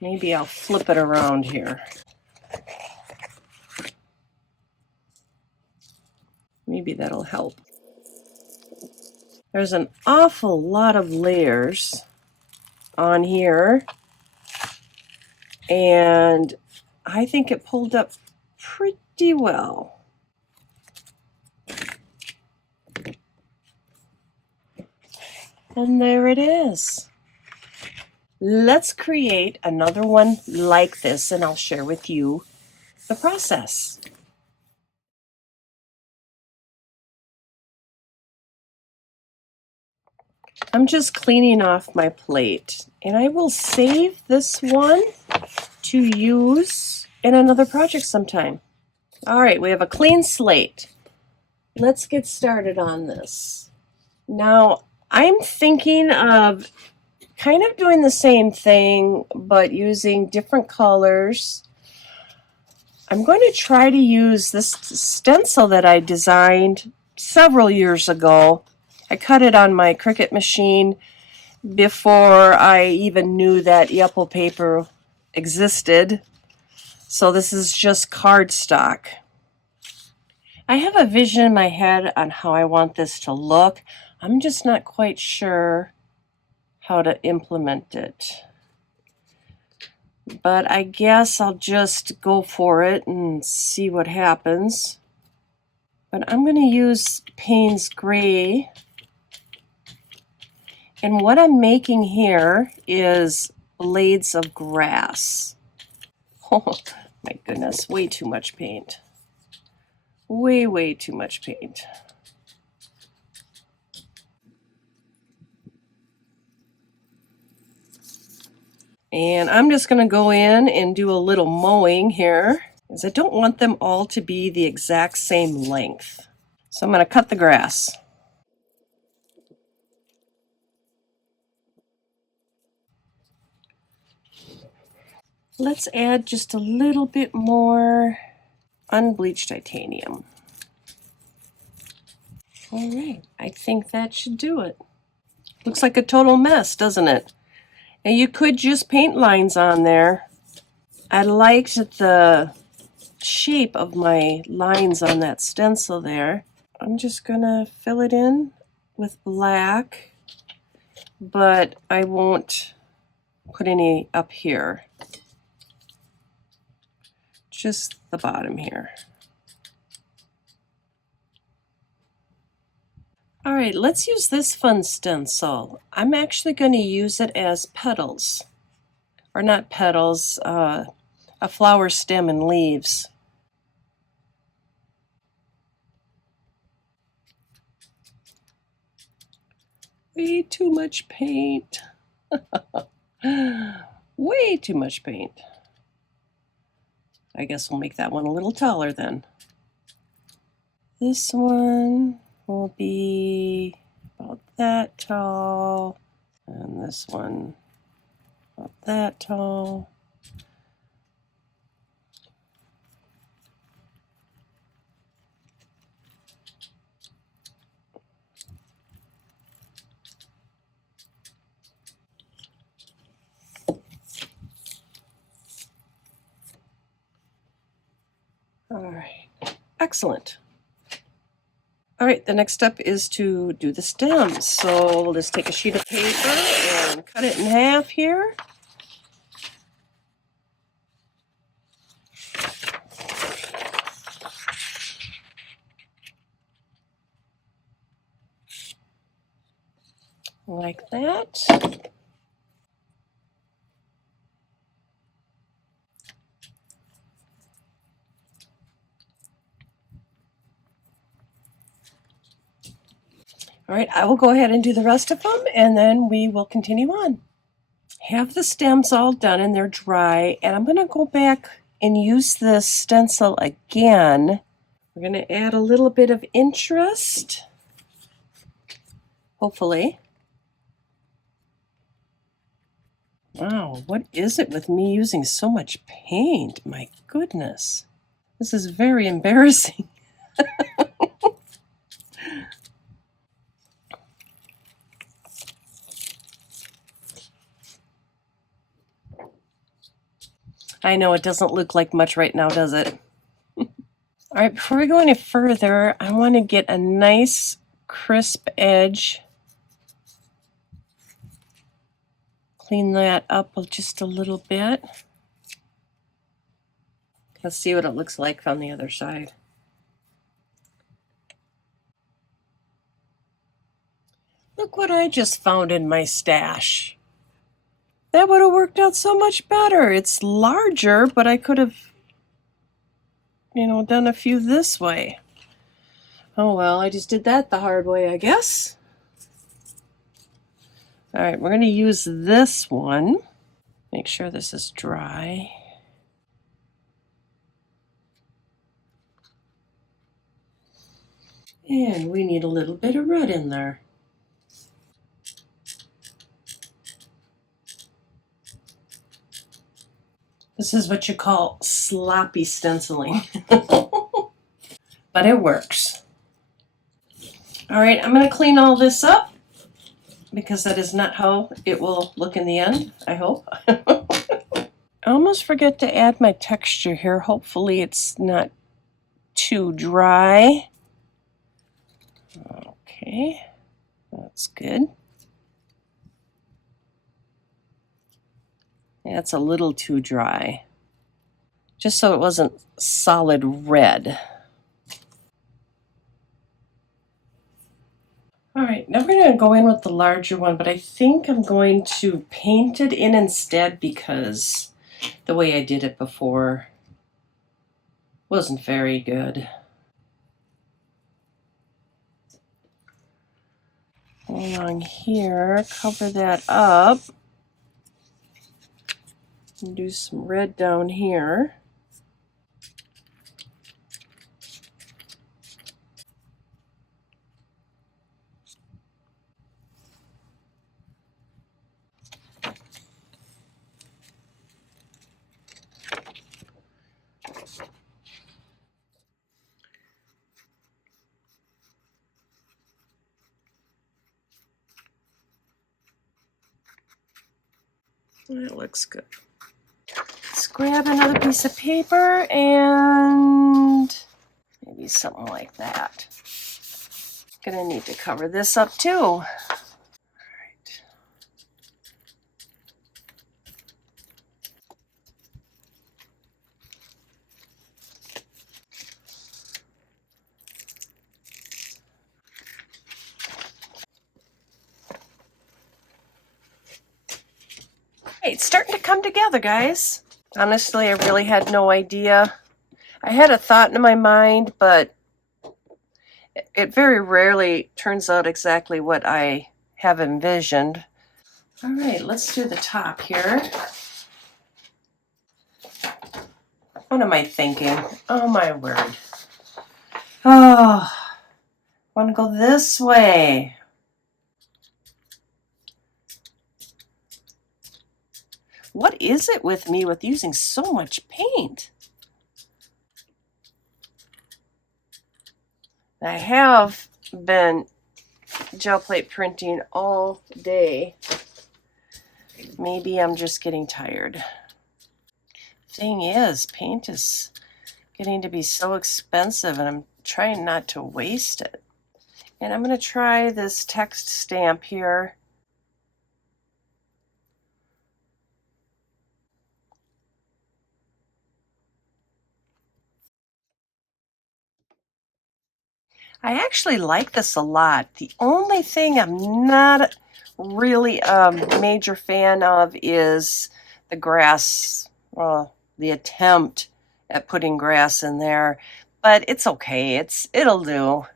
Maybe I'll flip it around here. Maybe that'll help. There's an awful lot of layers on here, and I think it pulled up pretty well. And there it is. Let's create another one like this, and I'll share with you the process. I'm just cleaning off my plate, and I will save this one to use in another project sometime. All right, we have a clean slate. Let's get started on this. Now, I'm thinking of kind of doing the same thing, but using different colors. I'm going to try to use this stencil that I designed several years ago. I cut it on my Cricut machine before I even knew that Yellow paper existed. So this is just cardstock. I have a vision in my head on how I want this to look. I'm just not quite sure how to implement it. But I guess I'll just go for it and see what happens. But I'm going to use Payne's Gray. And what I'm making here is blades of grass. Oh my goodness, way too much paint. Way too much paint. And I'm just going to go in and do a little mowing here, because I don't want them all to be the exact same length. So I'm going to cut the grass. Let's add just a little bit more unbleached titanium. All right, I think that should do it. Looks like a total mess, doesn't it? Now you could just paint lines on there. I liked the shape of my lines on that stencil there. I'm just gonna fill it in with black, but I won't put any up here. Just the bottom here. All right, let's use this fun stencil. I'm actually going to use it as petals, or not petals, a flower stem and leaves. Way too much paint. Way too much paint. I guess we'll make that one a little taller then. This one will be about that tall, and this one about that tall. All right, excellent. All right, the next step is to do the stems. So we'll just take a sheet of paper and cut it in half here. Like that. All right, I will go ahead and do the rest of them, and then we will continue on. Have the stems all done and they're dry, and I'm going to go back and use this stencil again. We're going to add a little bit of interest, hopefully. Wow, what is it with me using so much paint? My goodness. This is very embarrassing. I know it doesn't look like much right now, does it? All right, before we go any further, I want to get a nice crisp edge. Clean that up just a little bit. Let's see what it looks like on the other side. Look what I just found in my stash. That would have worked out so much better. It's larger, but I could have, done a few this way. Oh well, I just did that the hard way, I guess. All right, we're going to use this one. Make sure this is dry. And we need a little bit of red in there. This is what you call sloppy stenciling. But it works. All right, I'm going to clean all this up because that is not how it will look in the end, I hope. I almost forget to add my texture here. Hopefully it's not too dry. Okay, that's good. That's a little too dry. Just so it wasn't solid red. All right, now we're going to go in with the larger one, but I think I'm going to paint it in instead because the way I did it before wasn't very good. Along here, cover that up. And do some red down here. That looks good. Let's grab another piece of paper and maybe something like that. Gonna need to cover this up too. All right. Hey, it's starting to come together, guys. Honestly, I really had no idea. I had a thought in my mind, but it very rarely turns out exactly what I have envisioned. All right, let's do the top here. What am I thinking? Oh, my word. Oh, I want to go this way. What is it with me with using so much paint? I have been gel plate printing all day. Maybe I'm just getting tired. Thing is, paint is getting to be so expensive and I'm trying not to waste it. And I'm going to try this text stamp here. I actually like this a lot. The only thing I'm not really a major fan of is the grass, well, the attempt at putting grass in there, but it's okay. It'll do.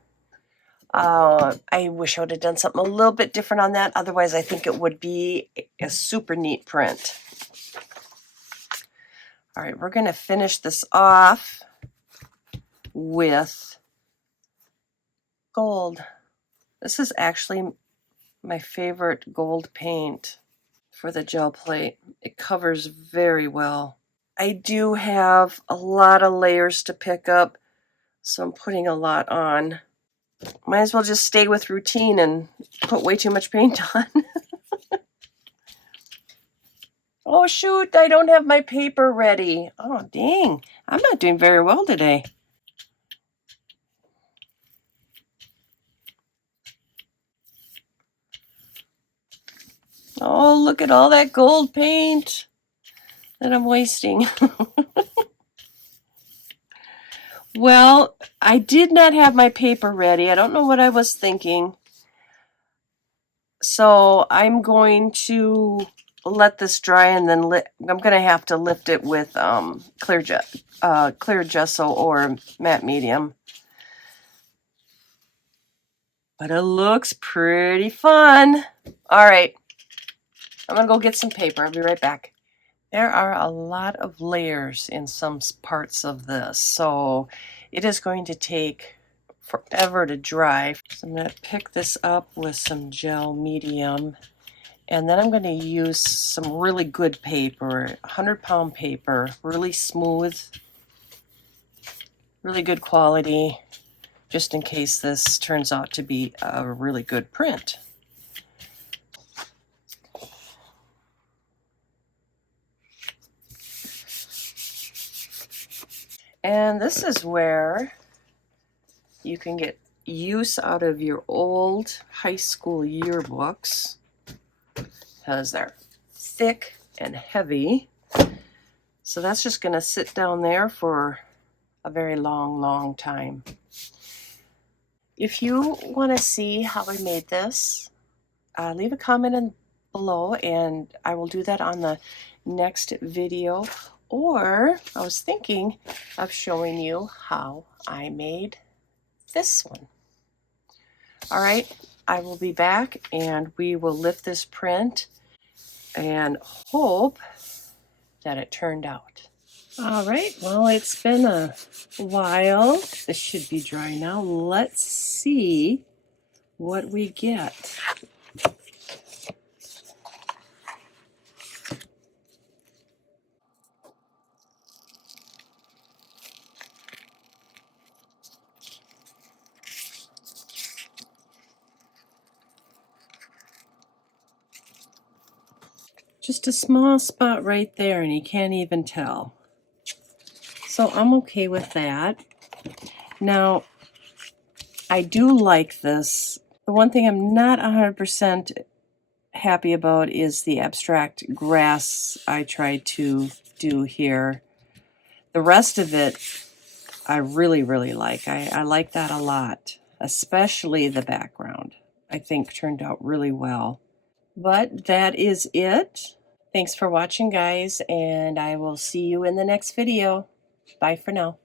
I wish I would have done something a little bit different on that. Otherwise, I think it would be a super neat print. All right, we're going to finish this off with gold. This is actually my favorite gold paint for the gel plate. It covers very well. I do have a lot of layers to pick up, so I'm putting a lot on. Might as well just stay with routine and put way too much paint on. Oh shoot, I don't have my paper ready. Oh dang, I'm not doing very well today. Oh, look at all that gold paint that I'm wasting. Well, I did not have my paper ready. I don't know what I was thinking. So I'm going to let this dry, and then I'm going to have to lift it with clear gesso or matte medium. But it looks pretty fun. All right, I'm going to go get some paper. I'll be right back. There are a lot of layers in some parts of this, so it is going to take forever to dry. So I'm going to pick this up with some gel medium, and then I'm going to use some really good paper, 100-pound paper, really smooth, really good quality, just in case this turns out to be a really good print. And this is where you can get use out of your old high school yearbooks, because they're thick and heavy. So that's just going to sit down there for a very long time. If you want to see how I made this, leave a comment below, and I will do that on the next video. Or I was thinking of showing you how I made this one. All right, I will be back, and we will lift this print and hope that it turned out. All right, well, it's been a while. This should be dry now. Let's see what we get. Just a small spot right there, and you can't even tell. So I'm okay with that. Now, I do like this. The one thing I'm not 100% happy about is the abstract grass I tried to do here. The rest of it I really like. I like that a lot, especially the background. I think turned out really well. But that is it. Thanks for watching, guys, and I will see you in the next video. Bye for now.